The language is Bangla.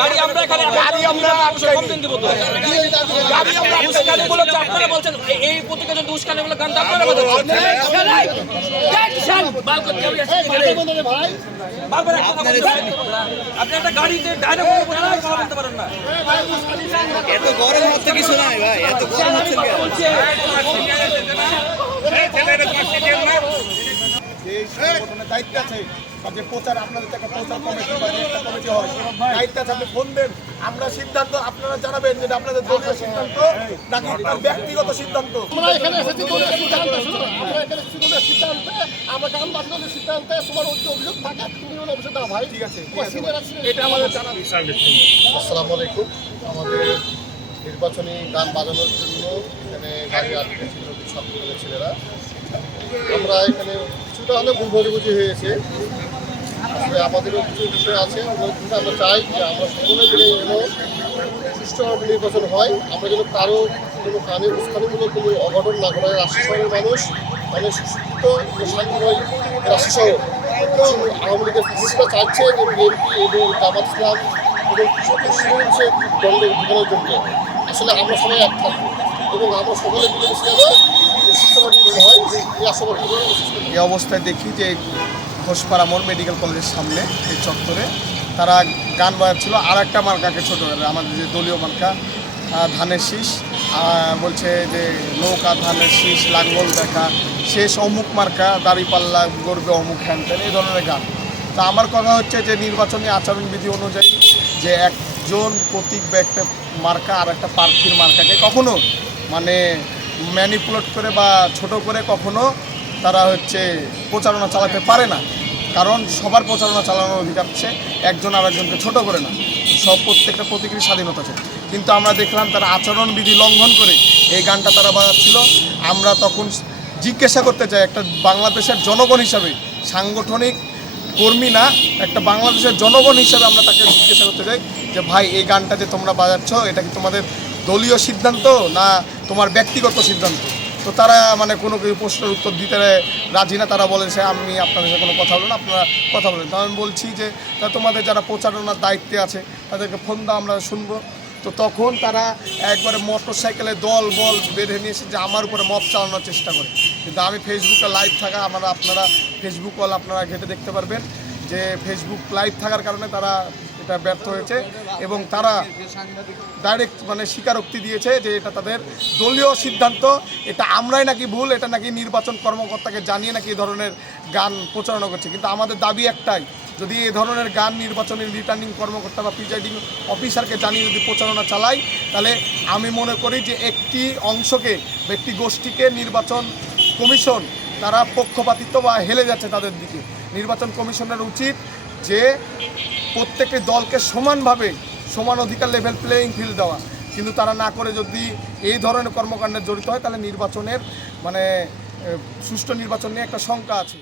গাড়ি আমরা এখানে কমপ্লেইন দেব তো গাড়ি আমরা উস্কানি বলে আপনারা বলছেন এই প্রতিকাজন উস্কানি বলে গান আপনারা বাজাচ্ছেন বাল করতে হবে ভাই বারবার আপনি একটা গাড়িতে ডাইরেক্ট কথা বলতে পারেন না এত গরম হচ্ছে কিছু নাই ভাই, এত গরম হচ্ছে দায়িত্ব আছে যে প্রচার আপনাদের একটা প্রচার কমিটি বা একটা কমিটি হয় দায়িত্ব আছে আপনি ফোন দেন আমরা সিদ্ধান্ত আপনারা জানাবেন যে আপনাদের দলীয় সিদ্ধান্ত নাকি ব্যক্তিগত সিদ্ধান্ত আমরা এখানে এসেছি দলীয় সিদ্ধান্ত আমরা এখানে এসেছি দলীয় সিদ্ধান্তে আমরা গান বাজনার সিদ্ধান্তে তোমার অভিযোগ থাকে তুমি অভিযোগ দাও ভাই ঠিক আছে এটা আমাদের জানা আসসালামু আলাইকুম আমাদের নির্বাচনী গান বাজানোর জন্য এখানে গাড়ি আটকে ছিল ছাত্রদলের ছেলেরা আমরা এখানে কিছুটা হলে ভুল বোঝাবুঝি হয়েছে আসলে আমাদেরও কিছু বিষয় আছে আমরা চাই যে আমরা সকলে মিলে যেন সুষ্ঠুভাবে নির্বাচন হয় আমরা যেন কারো কোনো কানে উস্কানিমূলক কোনো অঘটন না ঘটায় রাজশাহী শহরের মানুষ অনেক সুশিক্ষিত শান্তিময় রাজশাহী শহর কিন্তু আওয়ামী লীগের পুলিশরা চাইছে যে বিএনপি এবং জামাত ইসলাম এবং কৃষকের শিবিরকে দণ্ড বিধানের জন্য আসলে আমরা সবাই এক থাকবো এবং আমরা সকলে মিলেমিশে যেন সুস্থভাবে হয় এই আশাবাদ এই অবস্থায় দেখি যে ঘোষপাড়া মোড় মেডিকেল কলেজের সামনে এই চত্বরে তারা গান বাজাচ্ছিল আর একটা মার্কাকে ছোটো করে আমাদের যে দলীয় মার্কা ধানের শীষ বলছে যে নৌকা ধানের শীষ লাঙ্গল দেখা শেষ অমুক মার্কা দাড়িপাল্লা গড়বে অমুক হ্যানত্যান এই ধরনের গান তা আমার কথা হচ্ছে যে নির্বাচনী আচরণবিধি অনুযায়ী যে একজন প্রতীক বা একটা মার্কা আর একটা প্রার্থীর মার্কাকে কখনো মানে ম্যানিপুলেট করে বা ছোট করে কখনো তারা হচ্ছে প্রচারণা চালাতে পারে না কারণ সবার প্রচারণা চালানোর অধিকার আছে একজন আর একজনকে ছোটো করে না সব প্রত্যেকটা প্রতীকের স্বাধীনতা আছে কিন্তু আমরা দেখলাম তারা আচরণবিধি লঙ্ঘন করে এই গানটা তারা বাজাচ্ছিল আমরা তখন জিজ্ঞাসা করতে চাই একটা বাংলাদেশের জনগণ হিসাবে সাংগঠনিক কর্মী না একটা বাংলাদেশের জনগণ হিসাবে আমরা তাকে জিজ্ঞাসা করতে চাই যে ভাই এই গানটা যে তোমরা বাজাচ্ছ এটা কি তোমাদের দলীয় সিদ্ধান্ত না তোমার ব্যক্তিগত সিদ্ধান্ত তো তারা মানে কোনো কিছু প্রশ্নের উত্তর দিতে রাজি না তারা বলেছে আমি আপনাদের সাথে কোনো কথা বলবো না আপনারা কথা বলেন তো আমি বলছি যে তোমাদের যারা প্রচারণার দায়িত্বে আছে তাদেরকে ফোন দাও আমরা শুনবো তো তখন তারা একবারে মোটর সাইকেলে দল বল বেঁধে নিয়ে এসে যে আমার উপরে মব চালানোর চেষ্টা করে কিন্তু আমি ফেসবুকে লাইভ থাকা আপনারা ফেসবুক কল আপনারা ঘেঁটে দেখতে পারবেন যে ফেসবুক লাইভ থাকার কারণে তারা এটা ব্যর্থ হয়েছে এবং তারা ডাইরেক্ট মানে স্বীকারোক্তি দিয়েছে যে এটা তাদের দলীয় সিদ্ধান্ত এটা আমরাই নাকি ভুল এটা নাকি নির্বাচন কর্মকর্তাকে জানিয়ে নাকি এই ধরনের গান প্রচারণা করছে কিন্তু আমাদের দাবি একটাই যদি এই ধরনের গান নির্বাচনের রিটার্নিং কর্মকর্তা বা প্রিজাইডিং অফিসারকে জানিয়ে যদি প্রচারণা চালায় তাহলে আমি মনে করি যে একটি অংশকে বা একটি গোষ্ঠীকে নির্বাচন কমিশন তারা পক্ষপাতিত্ব বা হেলে যাচ্ছে তাদের দিকে নির্বাচন কমিশনের উচিত যে প্রত্যেকটি দলকে সমানভাবে সমান অধিকার লেভেল প্লেয়িং ফিল্ড দেওয়া কিন্তু তারা না করে যদি এই ধরনের কর্মকাণ্ডে জড়িত হয় তাহলে নির্বাচনের মানে সুষ্ঠু নির্বাচন নিয়ে একটা শঙ্কা আছে।